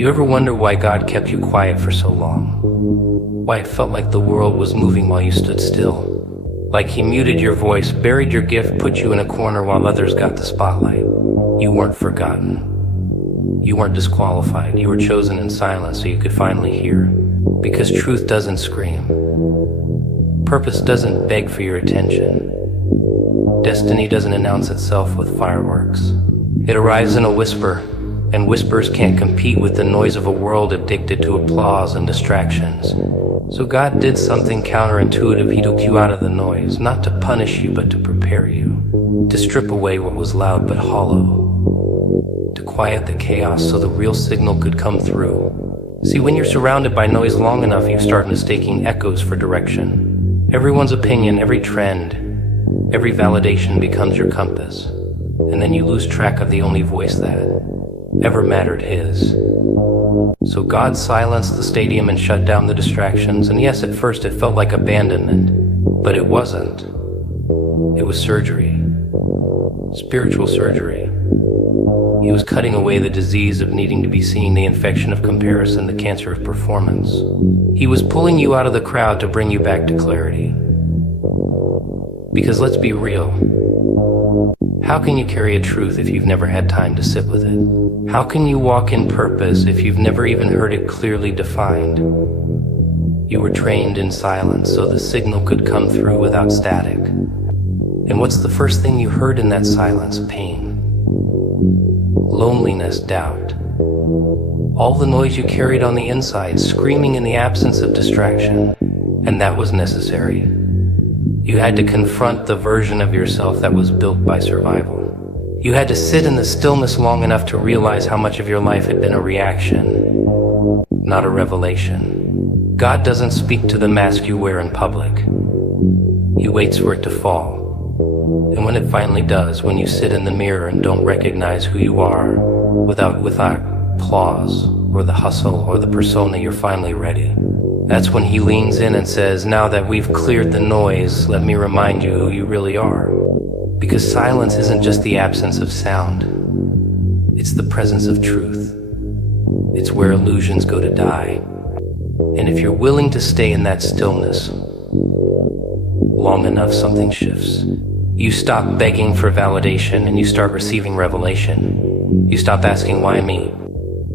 You ever wonder why God kept you quiet for so long? Why it felt like the world was moving while you stood still? Like he muted your voice, buried your gift, put you in a corner while others got the spotlight. You weren't forgotten. You weren't disqualified. You were chosen in silence so you could finally hear. Because truth doesn't scream. Purpose doesn't beg for your attention. Destiny doesn't announce itself with fireworks. It arrives in a whisper, and whispers can't compete with the noise of a world addicted to applause and distractions. So God did something counterintuitive. He took you out of the noise, not to punish you, but to prepare you. To strip away what was loud but hollow. To quiet the chaos so the real signal could come through. See, when you're surrounded by noise long enough, you start mistaking echoes for direction. Everyone's opinion, every trend, every validation becomes your compass. And then you lose track of the only voice that ever mattered, his. So God silenced the stadium and shut down the distractions, and yes, at first it felt like abandonment, but it wasn't. It was surgery. Spiritual surgery. He was cutting away the disease of needing to be seen, the infection of comparison, the cancer of performance. He was pulling you out of the crowd to bring you back to clarity. Because let's be real. How can you carry a truth if you've never had time to sit with it? How can you walk in purpose if you've never even heard it clearly defined? You were trained in silence so the signal could come through without static. And what's the first thing you heard in that silence? Pain. Loneliness, doubt. All the noise you carried on the inside, screaming in the absence of distraction. And that was necessary. You had to confront the version of yourself that was built by survival. You had to sit in the stillness long enough to realize how much of your life had been a reaction, not a revelation. God doesn't speak to the mask you wear in public. He waits for it to fall. And when it finally does, when you sit in the mirror and don't recognize who you are, without applause, or the hustle, or the persona, you're finally ready. That's when he leans in and says, now that we've cleared the noise, let me remind you who you really are. Because silence isn't just the absence of sound. It's the presence of truth. It's where illusions go to die. And if you're willing to stay in that stillness long enough, something shifts. You stop begging for validation and you start receiving revelation. You stop asking, why me?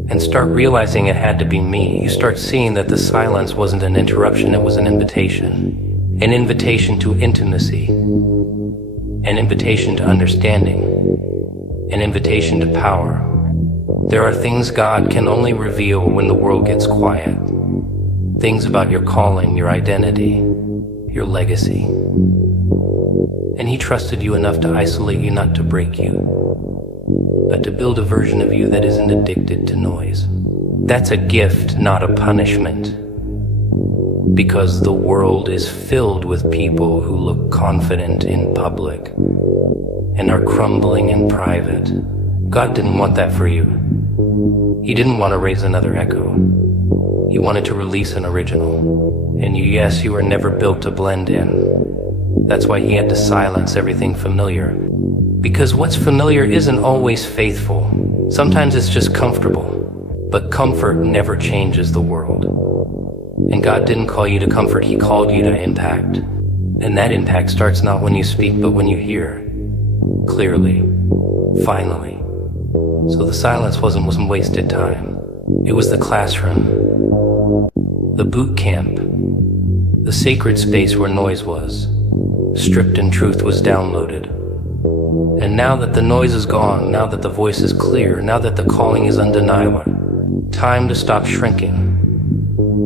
And start realizing it had to be me. You start seeing that the silence wasn't an interruption, it was an invitation. An invitation to intimacy. An invitation to understanding. An invitation to power. There are things God can only reveal when the world gets quiet. Things about your calling, your identity, your legacy. And he trusted you enough to isolate you, not to break you, but to build a version of you that isn't addicted to noise. That's a gift, not a punishment. Because the world is filled with people who look confident in public and are crumbling in private. God didn't want that for you. He didn't want to raise another echo. He wanted to release an original. And yes, you were never built to blend in. That's why he had to silence everything familiar. Because what's familiar isn't always faithful. Sometimes it's just comfortable. But comfort never changes the world. And God didn't call you to comfort, he called you to impact. And that impact starts not when you speak, but when you hear. Clearly. Finally. So the silence wasn't wasted time. It was the classroom. The boot camp. The sacred space where noise was. Stripped and truth was downloaded. And now that the noise is gone, now that the voice is clear, now that the calling is undeniable, time to stop shrinking.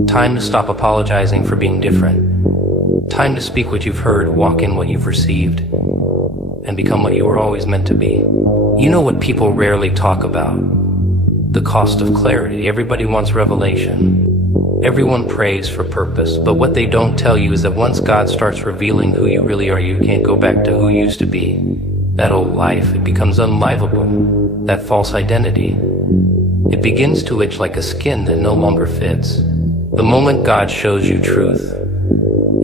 Time to stop apologizing for being different. Time to speak what you've heard, walk in what you've received, and become what you were always meant to be. You know what people rarely talk about? The cost of clarity. Everybody wants revelation. Everyone prays for purpose, but what they don't tell you is that once God starts revealing who you really are, you can't go back to who you used to be. That old life, it becomes unlivable. That false identity. It begins to itch like a skin that no longer fits. The moment God shows you truth,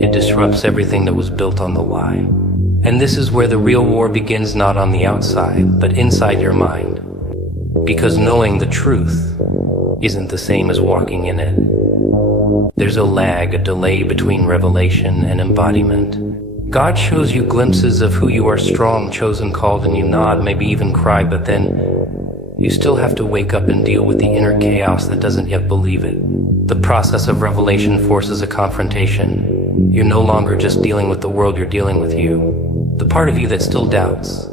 it disrupts everything that was built on the lie. And this is where the real war begins, not on the outside, but inside your mind. Because knowing the truth isn't the same as walking in it. There's a lag, a delay between revelation and embodiment. God shows you glimpses of who you are, strong, chosen, called, and you nod, maybe even cry, but then you still have to wake up and deal with the inner chaos that doesn't yet believe it. The process of revelation forces a confrontation. You're no longer just dealing with the world, you're dealing with you. The part of you that still doubts.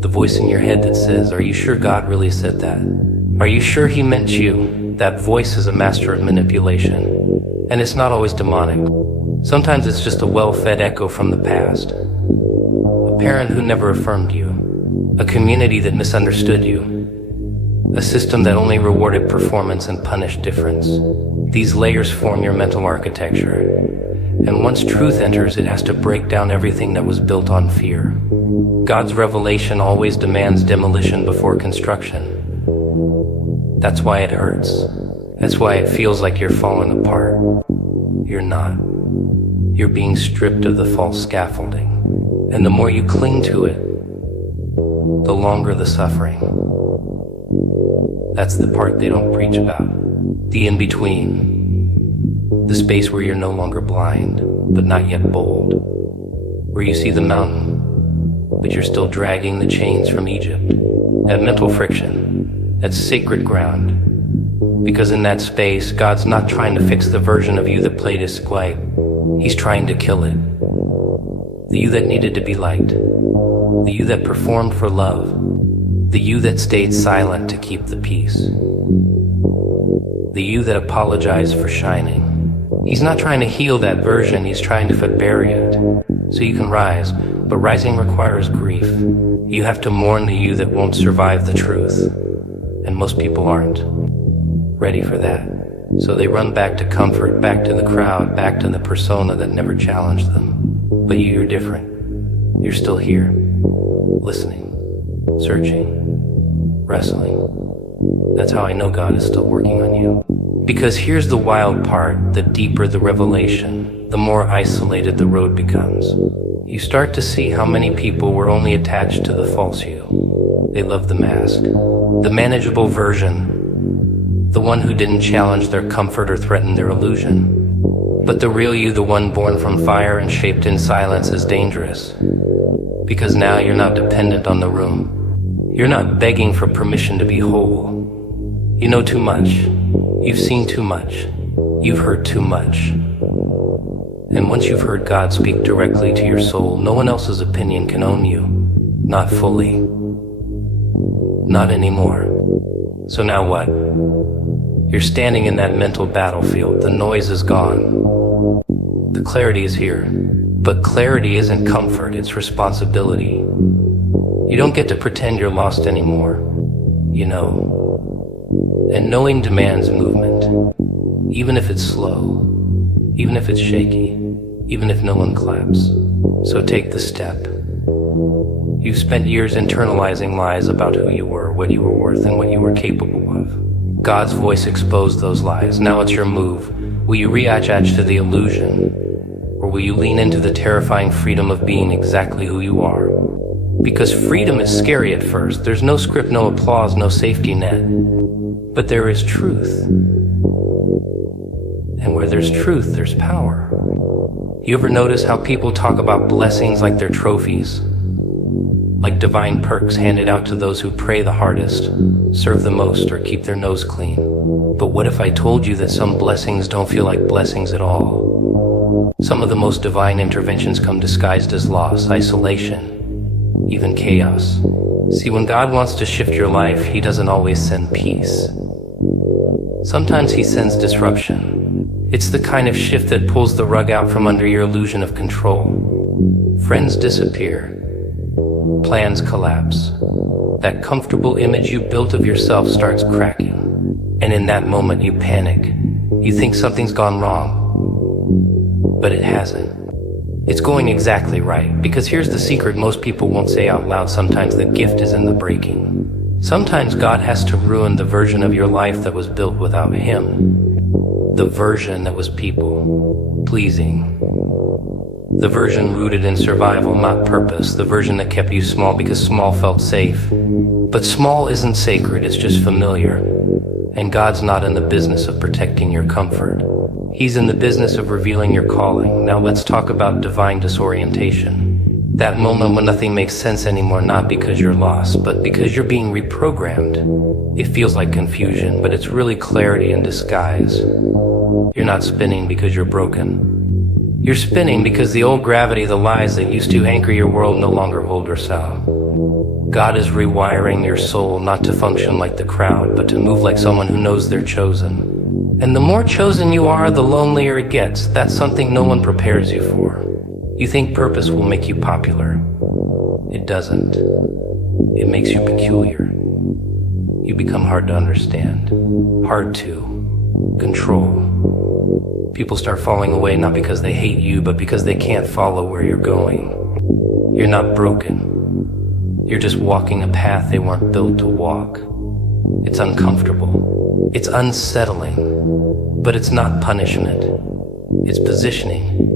The voice in your head that says, "Are you sure God really said that? Are you sure he meant you?" That voice is a master of manipulation. And it's not always demonic. Sometimes it's just a well-fed echo from the past. A parent who never affirmed you. A community that misunderstood you. A system that only rewarded performance and punished difference. These layers form your mental architecture. And once truth enters, it has to break down everything that was built on fear. God's revelation always demands demolition before construction. That's why it hurts. That's why it feels like you're falling apart. You're not. You're being stripped of the false scaffolding. And the more you cling to it, the longer the suffering. That's the part they don't preach about. The in-between. The space where you're no longer blind, but not yet bold. Where you see the mountain, but you're still dragging the chains from Egypt. That mental friction, that sacred ground. Because in that space, God's not trying to fix the version of you that played his squite. He's trying to kill it. The you that needed to be liked. The you that performed for love. The you that stayed silent to keep the peace. The you that apologized for shining. He's not trying to heal that version, he's trying to bury it. So you can rise, but rising requires grief. You have to mourn the you that won't survive the truth. And most people aren't ready for that. So they run back to comfort, back to the crowd, back to the persona that never challenged them. But you're different. You're still here, listening, searching, wrestling. That's how I know God is still working on you. Because here's the wild part, the deeper the revelation, the more isolated the road becomes. You start to see how many people were only attached to the false you. They loved the mask, the manageable version, the one who didn't challenge their comfort or threaten their illusion. But the real you, the one born from fire and shaped in silence, is dangerous. Because now you're not dependent on the room. You're not begging for permission to be whole. You know too much. You've seen too much. You've heard too much. And once you've heard God speak directly to your soul, no one else's opinion can own you. Not fully. Not anymore. So now what? You're standing in that mental battlefield. The noise is gone. The clarity is here. But clarity isn't comfort, it's responsibility. You don't get to pretend you're lost anymore. You know. And knowing demands movement. Even if it's slow. Even if it's shaky. Even if no one claps. So take the step. You've spent years internalizing lies about who you were, what you were worth, and what you were capable of. God's voice exposed those lies. Now it's your move. Will you reattach to the illusion? Or will you lean into the terrifying freedom of being exactly who you are? Because freedom is scary at first. There's no script, no applause, no safety net. But there is truth. And where there's truth, there's power. You ever notice how people talk about blessings like they're trophies? Like divine perks handed out to those who pray the hardest, serve the most, or keep their nose clean. But what if I told you that some blessings don't feel like blessings at all? Some of the most divine interventions come disguised as loss, isolation, even chaos. See, when God wants to shift your life, he doesn't always send peace. Sometimes he sends disruption. It's the kind of shift that pulls the rug out from under your illusion of control. Friends disappear. Plans collapse. That comfortable image you built of yourself starts cracking. And in that moment you panic. You think something's gone wrong. But it hasn't. It's going exactly right. Because here's the secret most people won't say out loud. Sometimes the gift is in the breaking. Sometimes God has to ruin the version of your life that was built without him. The version that was people pleasing. The version rooted in survival, not purpose. The version that kept you small because small felt safe. But small isn't sacred, it's just familiar. And God's not in the business of protecting your comfort. He's in the business of revealing your calling. Now let's talk about divine disorientation. That moment when nothing makes sense anymore, not because you're lost, but because you're being reprogrammed. It feels like confusion, but it's really clarity in disguise. You're not spinning because you're broken. You're spinning because the old gravity, the lies that used to anchor your world, no longer hold your sound. God is rewiring your soul not to function like the crowd, but to move like someone who knows they're chosen. And the more chosen you are, the lonelier it gets. That's something no one prepares you for. You think purpose will make you popular. It doesn't. It makes you peculiar. You become hard to understand, hard to control. People start falling away not because they hate you, but because they can't follow where you're going. You're not broken. You're just walking a path they weren't built to walk. It's uncomfortable. It's unsettling. But it's not punishment. It's positioning.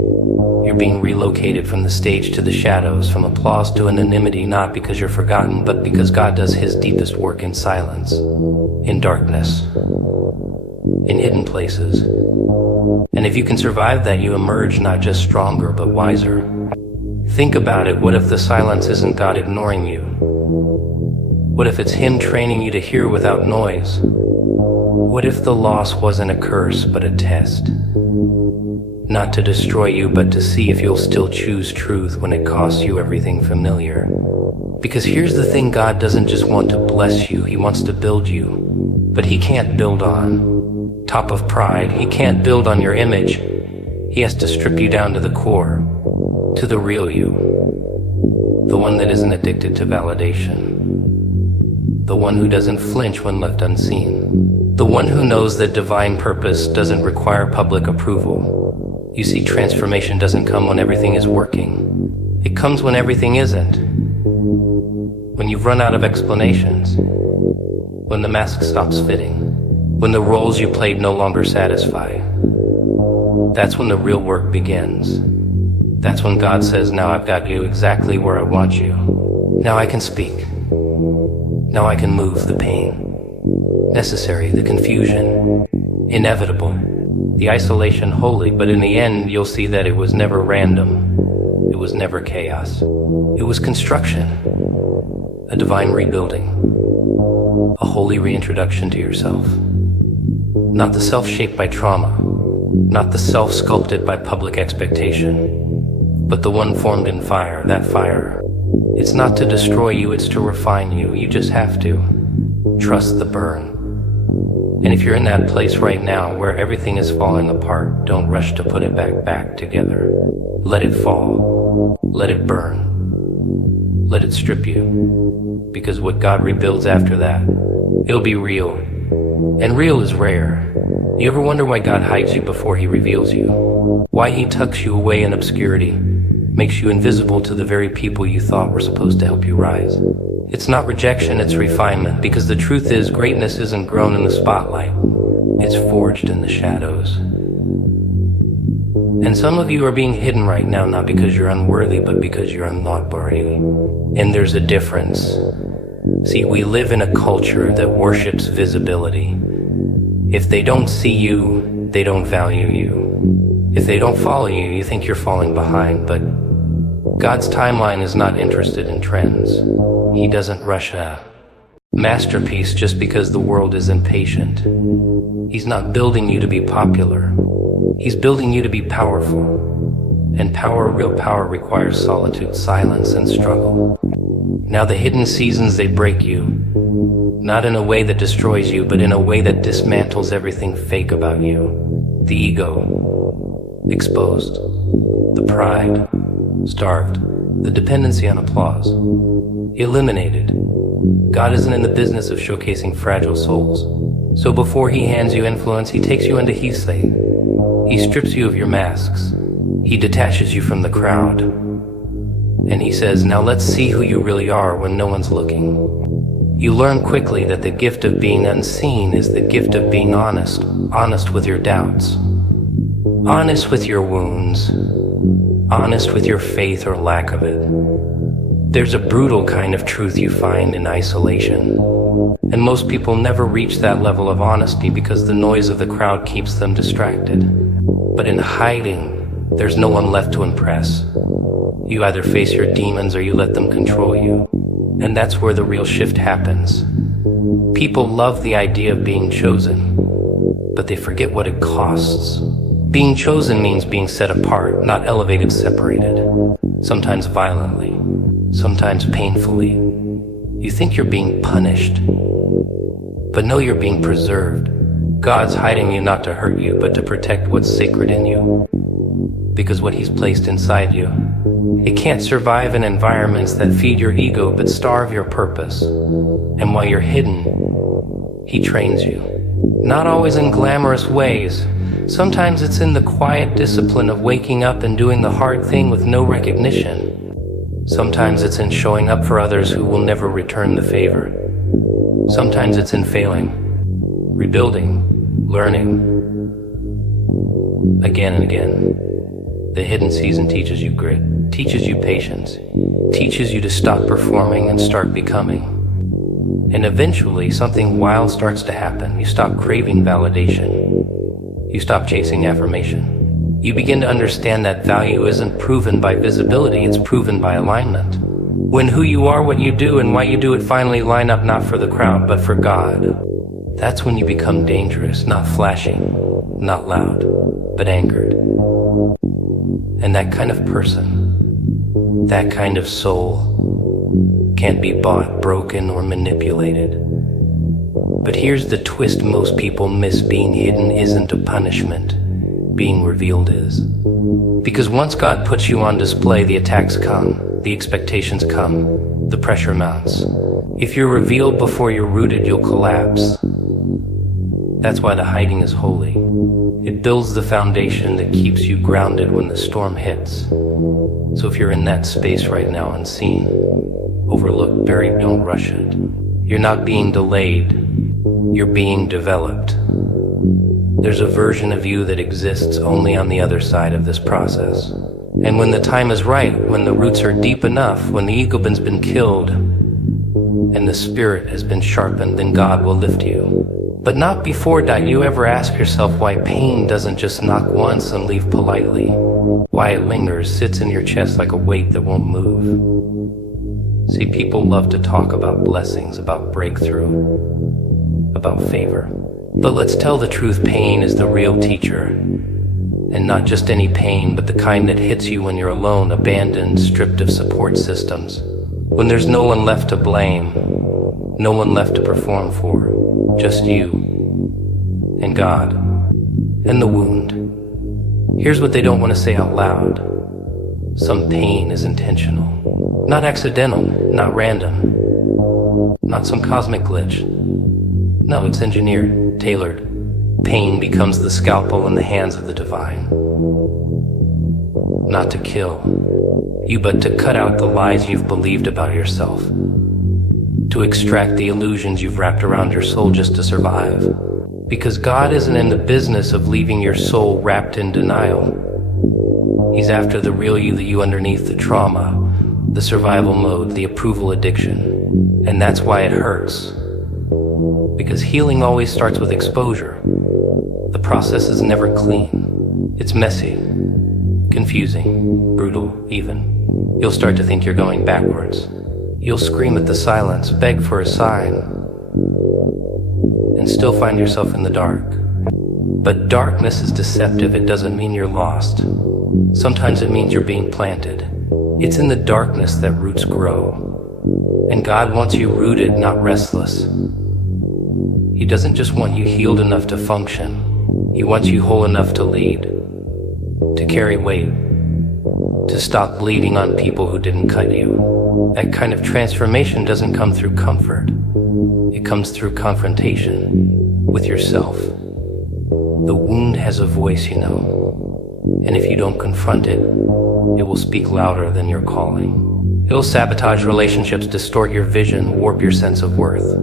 You're being relocated from the stage to the shadows, from applause to anonymity, not because you're forgotten, but because God does his deepest work in silence, in darkness, in hidden places. And if you can survive that, you emerge not just stronger, but wiser. Think about it. What if the silence isn't God ignoring you? What if it's him training you to hear without noise? What if the loss wasn't a curse, but a test? Not to destroy you, but to see if you'll still choose truth when it costs you everything familiar. Because here's the thing, God doesn't just want to bless you, he wants to build you. But he can't build on top of pride. He can't build on your image. He has to strip you down to the core, to the real you. The one that isn't addicted to validation. The one who doesn't flinch when left unseen. The one who knows that divine purpose doesn't require public approval. You see, transformation doesn't come when everything is working. It comes when everything isn't. When you've run out of explanations. When the mask stops fitting. When the roles you played no longer satisfy. That's when the real work begins. That's when God says, now I've got you exactly where I want you. Now I can speak. Now I can move the pain. Necessary, the confusion. Inevitable. The isolation holy, but in the end you'll see that it was never random. It was never chaos. It was construction. A divine rebuilding. A holy reintroduction to yourself. Not the self shaped by trauma. Not the self sculpted by public expectation. But the one formed in fire, that fire. It's not to destroy you, it's to refine you. You just have to. Trust the burn. And if you're in that place right now where everything is falling apart, don't rush to put it back together. Let it fall. Let it burn. Let it strip you. Because what God rebuilds after that, it'll be real. And real is rare. You ever wonder why God hides you before he reveals you? Why he tucks you away in obscurity, makes you invisible to the very people you thought were supposed to help you rise? It's not rejection, it's refinement, because the truth is, greatness isn't grown in the spotlight. It's forged in the shadows. And some of you are being hidden right now, not because you're unworthy, but because you're unthought worthy. And there's a difference. See, we live in a culture that worships visibility. If they don't see you, they don't value you. If they don't follow you, you think you're falling behind, but God's timeline is not interested in trends. He doesn't rush a masterpiece just because the world is impatient. He's not building you to be popular. He's building you to be powerful. And power, real power, requires solitude, silence, and struggle. Now the hidden seasons, they break you. Not in a way that destroys you, but in a way that dismantles everything fake about you. The ego, exposed. The pride, starved. The dependency on applause, eliminated. God isn't in the business of showcasing fragile souls. So before he hands you influence, he takes you into his slate. He strips you of your masks. He detaches you from the crowd. And he says, now let's see who you really are when no one's looking. You learn quickly that the gift of being unseen is the gift of being honest. Honest with your doubts. Honest with your wounds. Honest with your faith or lack of it. There's a brutal kind of truth you find in isolation. And most people never reach that level of honesty because the noise of the crowd keeps them distracted. But in hiding, there's no one left to impress. You either face your demons or you let them control you. And that's where the real shift happens. People love the idea of being chosen, but they forget what it costs. Being chosen means being set apart, not elevated, separated. Sometimes violently, sometimes painfully. You think you're being punished, but no, you're being preserved. God's hiding you not to hurt you, but to protect what's sacred in you. Because what He's placed inside you, it can't survive in environments that feed your ego but starve your purpose. And while you're hidden, He trains you. Not always in glamorous ways. Sometimes it's in the quiet discipline of waking up and doing the hard thing with no recognition. Sometimes it's in showing up for others who will never return the favor. Sometimes it's in failing, rebuilding, learning. Again and again. The hidden season teaches you grit, teaches you patience, teaches you to stop performing and start becoming. And eventually something wild starts to happen. You stop craving validation. You stop chasing affirmation. You begin to understand that value isn't proven by visibility, it's proven by alignment. When who you are, what you do, and why you do it finally line up not for the crowd, but for God, that's when you become dangerous, not flashing, not loud, but anchored. And that kind of person, that kind of soul, can't be bought, broken, or manipulated. But here's the twist most people miss: being hidden isn't a punishment. Being revealed is. Because once God puts you on display, the attacks come, the expectations come, the pressure mounts. If you're revealed before you're rooted, you'll collapse. That's why the hiding is holy. It builds the foundation that keeps you grounded when the storm hits. So if you're in that space right now, unseen, overlooked, buried, don't rush it. You're not being delayed. You're being developed. There's a version of you that exists only on the other side of this process. And when the time is right, when the roots are deep enough, when the ego-bin's been killed, and the spirit has been sharpened, then God will lift you. But not before you ever ask yourself why pain doesn't just knock once and leave politely. Why it lingers, sits in your chest like a weight that won't move. See, people love to talk about blessings, about breakthrough, about favor. But let's tell the truth, pain is the real teacher. And not just any pain, but the kind that hits you when you're alone, abandoned, stripped of support systems. When there's no one left to blame, no one left to perform for, just you and God and the wound. Here's what they don't want to say out loud. Some pain is intentional, not accidental, not random, not some cosmic glitch. No, it's engineered, tailored. Pain becomes the scalpel in the hands of the divine. Not to kill you, but to cut out the lies you've believed about yourself. To extract the illusions you've wrapped around your soul just to survive. Because God isn't in the business of leaving your soul wrapped in denial. He's after the real you, the you underneath the trauma, the survival mode, the approval addiction. And that's why it hurts. Because healing always starts with exposure. The process is never clean. It's messy, confusing, brutal even. You'll start to think you're going backwards. You'll scream at the silence, beg for a sign, and still find yourself in the dark. But darkness is deceptive. It doesn't mean you're lost. Sometimes it means you're being planted. It's in the darkness that roots grow. And God wants you rooted, not restless. He doesn't just want you healed enough to function. He wants you whole enough to lead, to carry weight, to stop bleeding on people who didn't cut you. That kind of transformation doesn't come through comfort. It comes through confrontation with yourself. The wound has a voice, you know, and if you don't confront it, it will speak louder than your calling. It'll sabotage relationships, distort your vision, warp your sense of worth.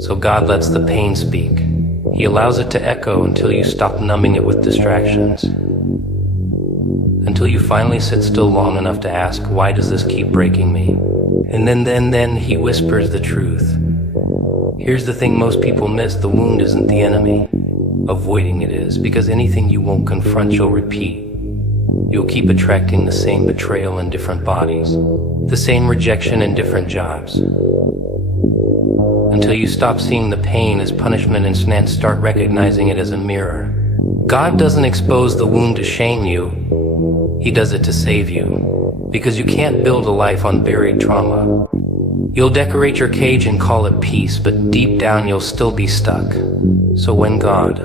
So God lets the pain speak. He allows it to echo until you stop numbing it with distractions. Until you finally sit still long enough to ask, why does this keep breaking me? And then he whispers the truth. Here's the thing most people miss: the wound isn't the enemy. Avoiding it is, because anything you won't confront, you'll repeat. You'll keep attracting the same betrayal in different bodies, the same rejection in different jobs, until you stop seeing the pain as punishment and instead start recognizing it as a mirror. God doesn't expose the wound to shame you. He does it to save you, because you can't build a life on buried trauma. You'll decorate your cage and call it peace, but deep down you'll still be stuck. So when God,